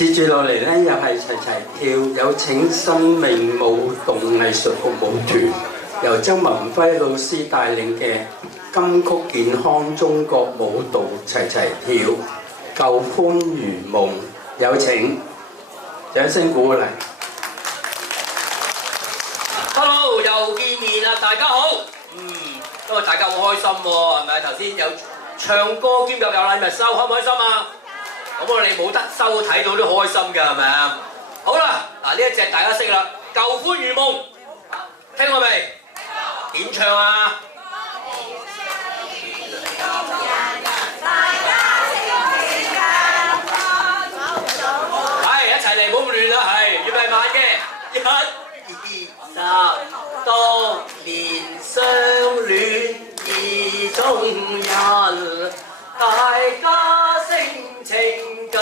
接住落嚟咧，又係齊齊跳，有請生命舞動藝術服務團，由周文輝老師帶領嘅金曲健康中國舞蹈齊齊跳，舊歡如夢，有請，掌聲鼓勵。Hello， 又見面啦，大家好。今日大家好開心喎，係咪？頭先有唱歌兼有禮物收，開唔開心啊？咁我哋冇得收，睇到都開心㗎，係咪啊？好啦，嗱呢一隻大家識啦，舊歡如夢，聽過未？點唱啊？係一齊嚟，唔好咁亂啦，係預備慢嘅，1、2、3，當年相戀意中人。大家性情緊，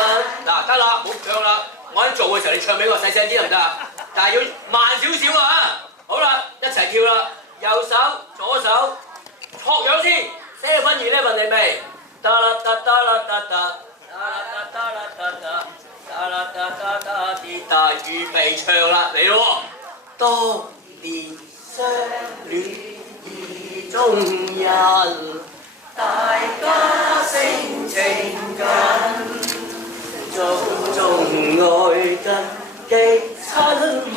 嗱得啦，唔好唱啦。我喺做嘅時候，你唱俾我細聲啲得唔得啊？但係要慢少少啊！好啦，一齊跳啦，右手、左手，學樣先。4分2呢問你未？得啦得得啦得得，得啦得得啦得得，得啦得得得啲大預備唱啦，嚟咯！當年相戀意中人。大家性情緊，種種愛根極親密，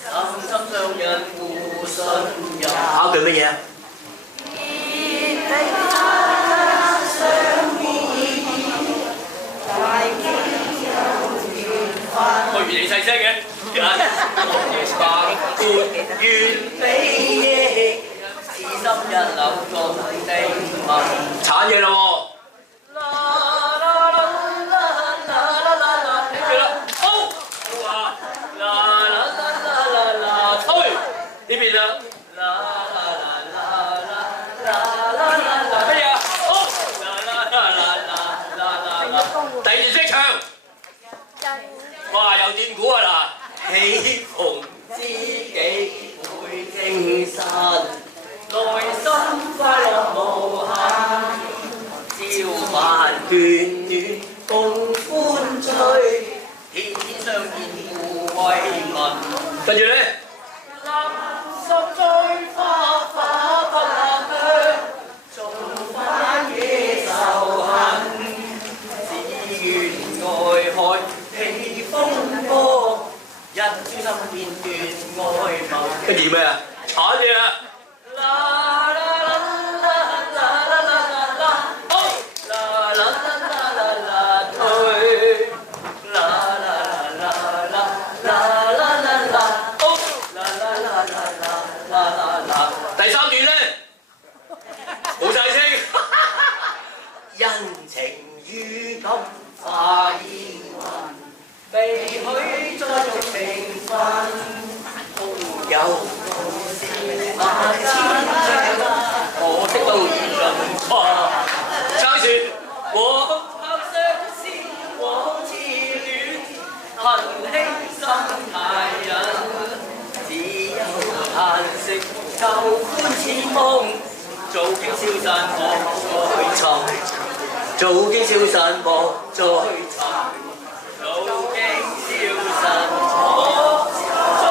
心心相印互信任。考句乜嘢啊？我越嚟細聲嘅。百般願比翼。痴心一縷共定盟，鏟嘢啦喎！聽住啦，好，哇！吹呢邊啦，乜嘢啊？好，第二識唱，哇！又點估啊嗱？喜逢知己會精神。內心快樂無限，朝晚暖暖共歡聚，天天相見互慰問。跟住咧，臨十載花不下香，重返野仇恨，只願愛海起風波，一朝心變斷愛謀。跟住咩啊？鏟嘢啊！第3段咧，冇晒聲。人情於金化煙雲，被許再續情分，空有故事萬千章，可惜都已盡化。唱住，往後相思往似戀，恨輕心太忍，只有嘆息。舊歡似夢，早經消散莫再尋，早經消散莫再尋，早經消散莫再尋。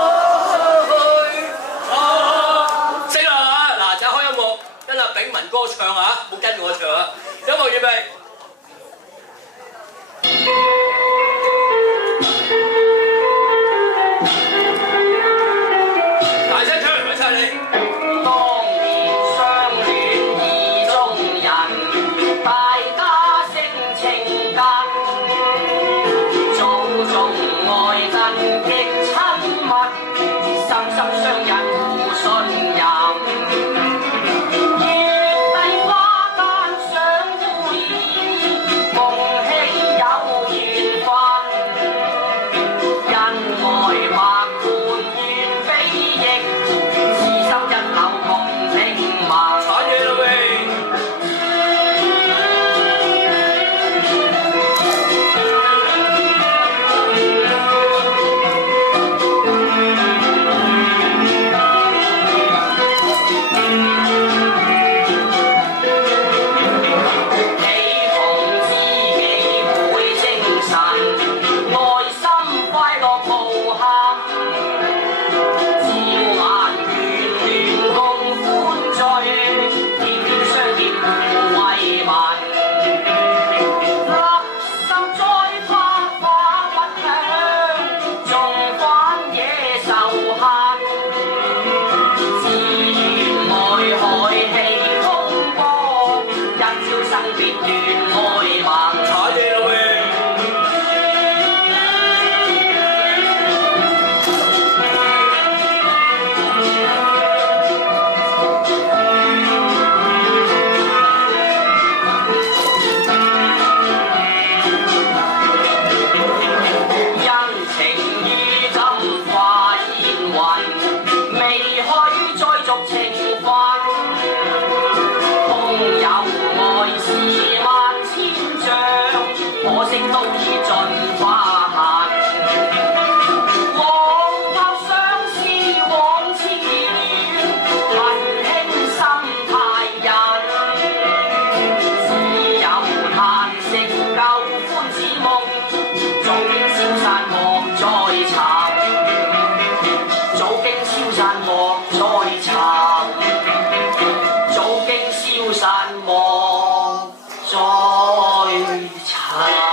識啦嗱，就開音樂，跟阿炳文哥唱嚇，冇跟住我唱啊！音樂預備。大聲唱，唔該曬你。采。